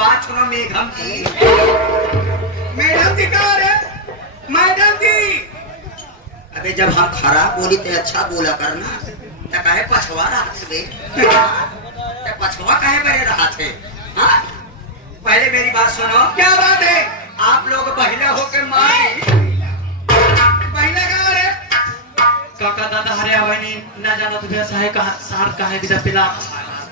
बात सुनो मेघम जी। मैडम जी कहाँ रे? मैडम जी अबे जब हम खराब बोली तो अच्छा बोला करना। तो कहे पछवा रहा थे तो पछवा कहे बड़े रहा थे। हाँ पहले मेरी बात सुनो। क्या बात है? आप लोग पहले होके मारी पहले कहाँ रे? काका दादा हरे आवनी ना जानो तुझे साहे कहां सार काहे बिदा पिला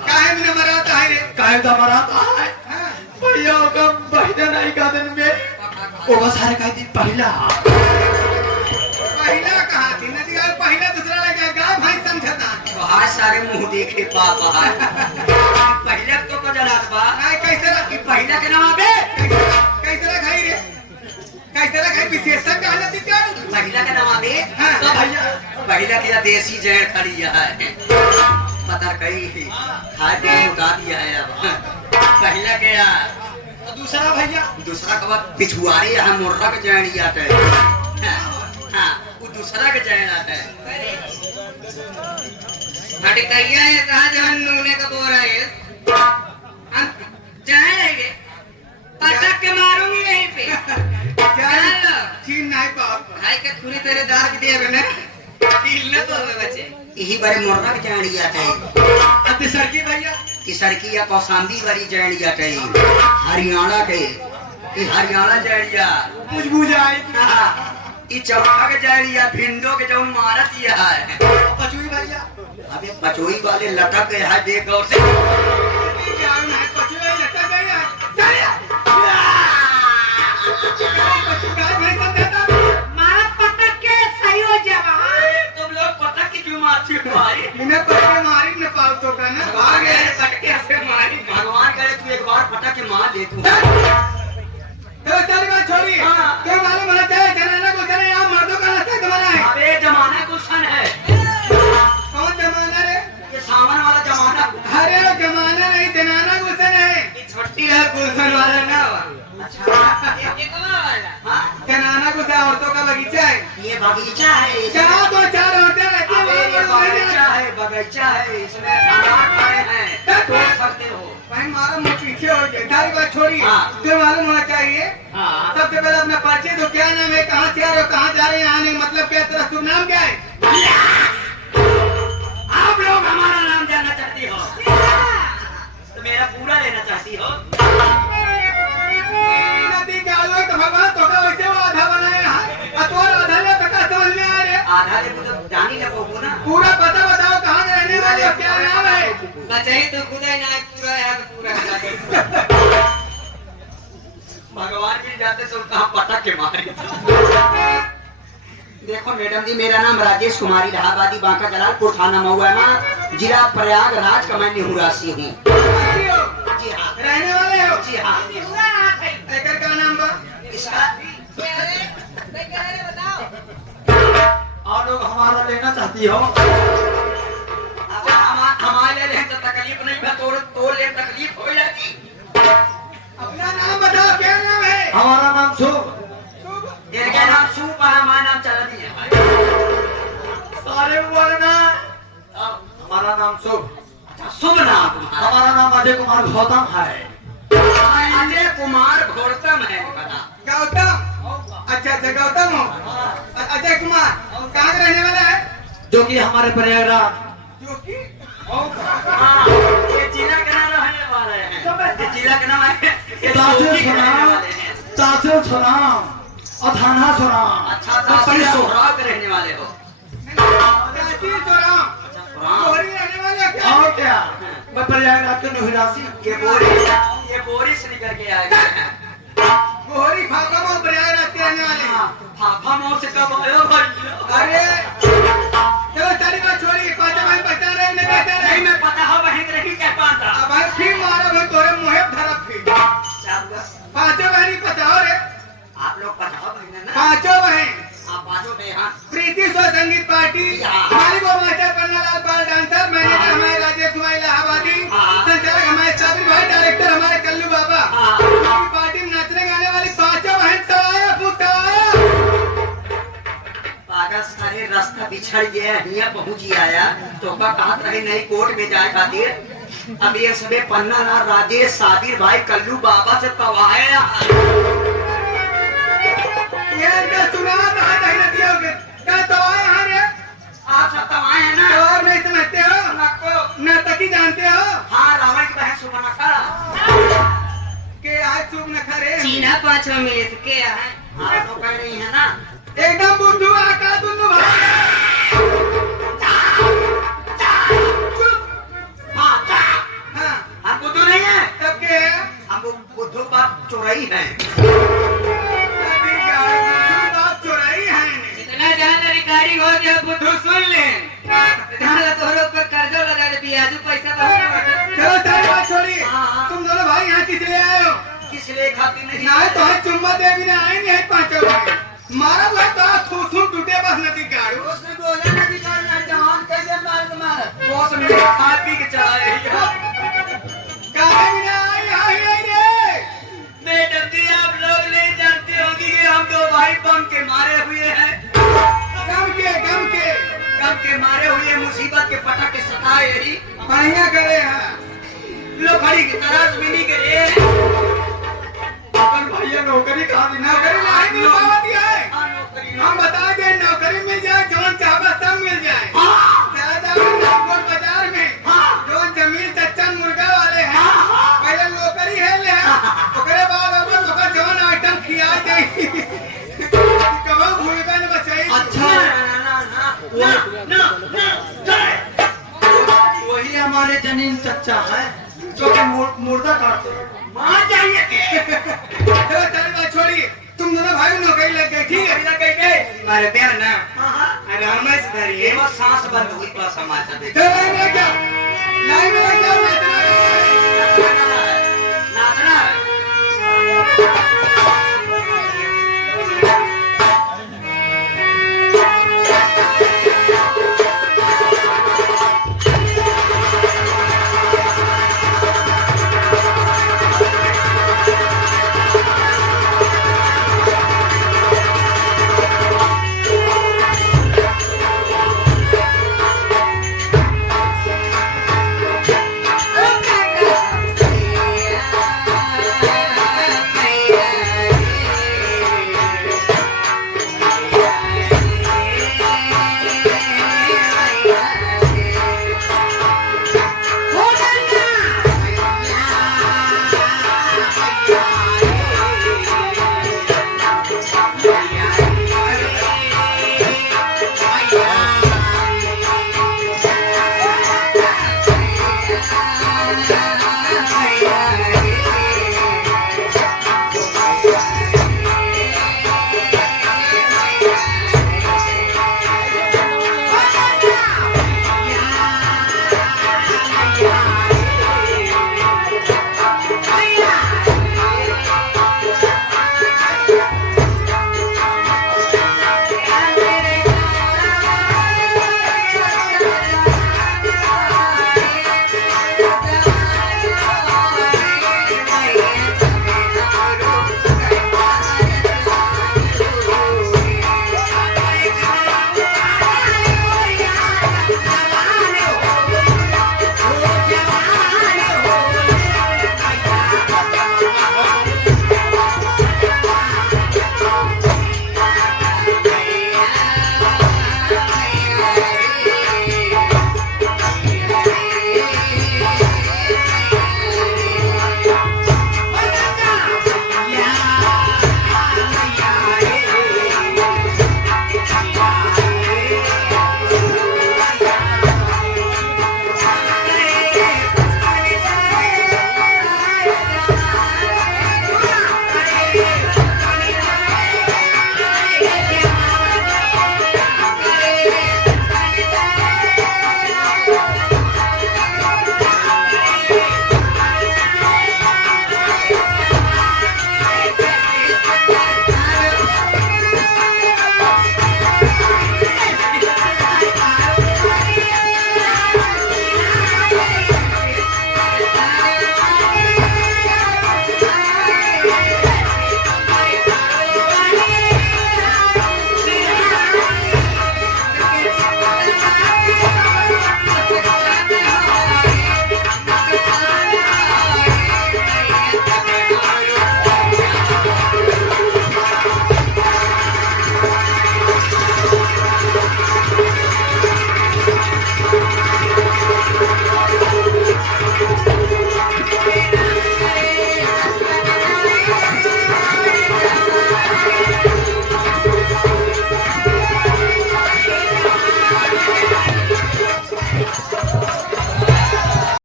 काहे में मराता है रे? काहे दा मराता है हाँ। भैया का बहिना नहीं का दिन में ओ सारे काहे दिन पहला पहला कहा थी नदी का पहला दूसरा लगा गाय भाई समझता। बहुत सारे मुंह देखे पापा है। पहले तो को जलात बा नहीं कैसे रखी? पहले के नाम बे कैसे रखाई रे? कैसे रखाई? विशेषण कहा जाती क्या? पहले के नाम बे हाँ। तो भैया पहले के देसी जहर खड़ी है पता कही खाए पे उठा दिया है। अब पहले के यार दूसरा भैया दूसरा का पिछुआरे यहाँ मुर्रा के जहर आता है। हाँ वो दूसरा के जहर आता है। हटकैया ये कहा जहन नूने का बोल रहा है हम जाए रहेंगे पटक के मारूंगी यहीं पे क्या चलो चीन नहीं बाप भाई के खुली तेरे दार के दिए मैंने ढील न तो बच्चे यही बारे मुर्रा के जहर आता है। अति सरकी भैया कि सड़की या कौसाम्बी वाली जहरिया कही हरियाणा के हरियाणा जहरिया बुझ आई ई चौका के जहरिया भिंडो के जौन मारत दिया है। पचुई भैया अबे पचोई वाले लटक गए है देख और से क्या नहीं पछुए लटक गई है। चलिए पछु गाय भाई को देता। मारा पटक के सही हो जाए तुम लोग पता कि क्यों मारती हो भाई। इन्हें पटके मारी न पाओ तो का ना भाग गए पटके से मारी भगवान करे तू एक बार पटक के मार दे तू। तो चल बात छोड़ी। हाँ। क्या मालूम होना चाहिए जनाना को चले यहाँ मर्दों का रास्ता तुम्हारा है। अबे जमाना गुलशन है कौन जमाना रे? ये सावन वाला जमाना। अरे जमाना नहीं जनाना गुलशन है। छोटी है गुलशन वाला ना हाँ जनाना गुलशन औरतों का बगीचा है। ये बगीचा है इसमें- चार दो चार औरतें रहती अबे ये बगीचा हैं। है बगीचा है इसमें अनार पड़े हैं तोड़ सकते हो। भाई मारो मुझ पीछे हो गए। सारी बात छोड़ी। हाँ। तो मालूम होना चाहिए हाँ सबसे पहले अपना परिचय दो। क्या नाम है? कहाँ से आ रहे हो? कहाँ जा रहे हैं? आने मतलब क्या तेरा शुभ नाम क्या है? आप लोग हमारा नाम जानना चाहती हो तो मेरा पूरा लेना चाहती हो। नदी के आलू है तो भगवान तो का वैसे वो आधा बनाया है। और तो आधा ले पता समझ में आ रहे। आधा देखो तो जान ही लगो ना। पूरा पता बताओ कहाँ के रहने वाले हो? क्या नाम है? बचाई तो खुदा ही ना पूरा है तो पूरा भगवान भी जाते तो कहाँ पटक के मारे। देखो मैडम जी मेरा नाम राजेश कुमारी इलाहाबादी बांका जलालपुर थाना महुआना जिला प्रयागराज का मैं निहुरासी हूँ। जी हाँ रहने वाले हो? जी हाँ। एकर का नाम बा? इसका आप लोग हमारा लेना चाहती हो अब हमारे लिए तो तकलीफ नहीं है तो ले तकलीफ हो जाती। अपना नाम बताओ। क्या नाम है? हमारा नाम शुभ इनका नाम सूप है हमारा नाम चला दिया। सारे वरना हमारा नाम शुभ अच्छा शुभ नाम तुम्हारा। हमारा नाम अजय कुमार गौतम है अजय कुमार घोड़तम है इनका। गौतम। अच्छा अच्छा गौतम हो। अजय कुमार कहाँ का रहने वाला है? जो कि हमारे प्रयागराज जो कि हाँ ये जिला के नाम रहने वाले हैं। ये जिला के नाम है ये सूखी के रहने वाले हैं। तासिल सुनाम और थाना सुनाम अच्छा तासी सोहराव के रहने वाले हो। रांची चौराहा। अच्छा सोहराव गोरी रहने वाले हो क्या? और क्या मैं प्रयागराज के निवासी ये बोरी से निकल के आए हैं। गोरी फाका मोड़ प्रयागराज के रहने वाले हैं। फाफा मोड़ से कब आयो भाई? अरे चलो सारी बात छोड़ी। पाँचों भाई पहचान रहे नहीं पहचान रहे? नहीं मैं पता हो बहन रही क्या पाता। अब भाई फिर मारा भाई तोरे मुहे धरप फिर। पाँचों बहन की बताओ रे। आप लोग पता हो बहन ना। पाँचों बहन आप बाजू में हाँ प्रीति स्व संगीत पार्टी हमारी वो मास्टर पन्नालाल बाल डांसर मैनेजर हमारे राजेश कुमार इलाहाबादी संचालक हमारे साबिर भाई डायरेक्टर हमारे कल्लू बाबा हमारी पार्टी में नाचने गाने वाली पांचों बहन तो आया पुता पागल सारे रास्ता बिछड़ गया यहाँ पहुंच आया तो कहा रही नहीं कोर्ट में जाए खातिर अब ये सबे पन्ना ना राजेश सादिर भाई कल्लू बाबा से तवाए ये क्या सुना था नहीं नदियों के क्या तवाए यहाँ रे आप सब तवाए हैं ना और नहीं समझते हो आपको न तकी जानते हो हाँ रावण की बहन सुपर्णखा कि आज चुप न खरे चीना 5 मिले थे के है हाँ तो कह रही है ना एकदम बुद्धू आका दुन्नु भाई हाँ हाँ हम बुद्धू नहीं है तब के हम बुद्धू बाप चोरई है अभी क्या है, बुद्धू बाप चोराई है इन्हें। इतना जान रिकॉर्डिंग हो गया बुद्धू सुन ले ढाला तोहरे ऊपर कर्जा लगा दे ब्याजू पैसा बहुत चलो सारी बात छोड़िए हाँ। तुम दोनों भाई यहाँ किस लिए आए हो किस लिए खाती नहीं ना तो है चुम्मा दे भी ना आए नहीं पांचों भाई मारा हुआ तो थू टूटे बस नदी गाड़ू बॉस मेरे खा पी के चला रही है काहे भी ना आई यहाँ ही आई रे मैडम जी आप लोग नहीं जानते होंगे कि हम दो भाई बम के मारे हुए हैं गम के मारे हुए मुसीबत के पटक के सताए री बढ़िया करे हैं लोखड़ी की तरह मिनी के लिए अपन भैया नौकरी कहा दी नौकरी नहीं मिल पाती है हम बता दें नौकरी मिल जाए जौन चाहबा सब मिल जाए ज्यादा नागपुर बाजार में जो जमीन चच्चा मुर्गा वाले हैं पहले नौकरी है ले ओकरे बाद अब ओकर जौन आइटम खिया जाए कबो मुर्गा ने बचाई अच्छा वही हमारे जनीन चच्चा है जो कि मुर्दा काटते हैं। मार जाइए चलो चल बात छोड़िए तुम दोनों भाई नौकरी लग गए ठीक है लग गई मारे प्यार ना अरे हमें से धरिए बस सांस बंद हुई तो समाचार चलो लाइन में क्या मैं इतना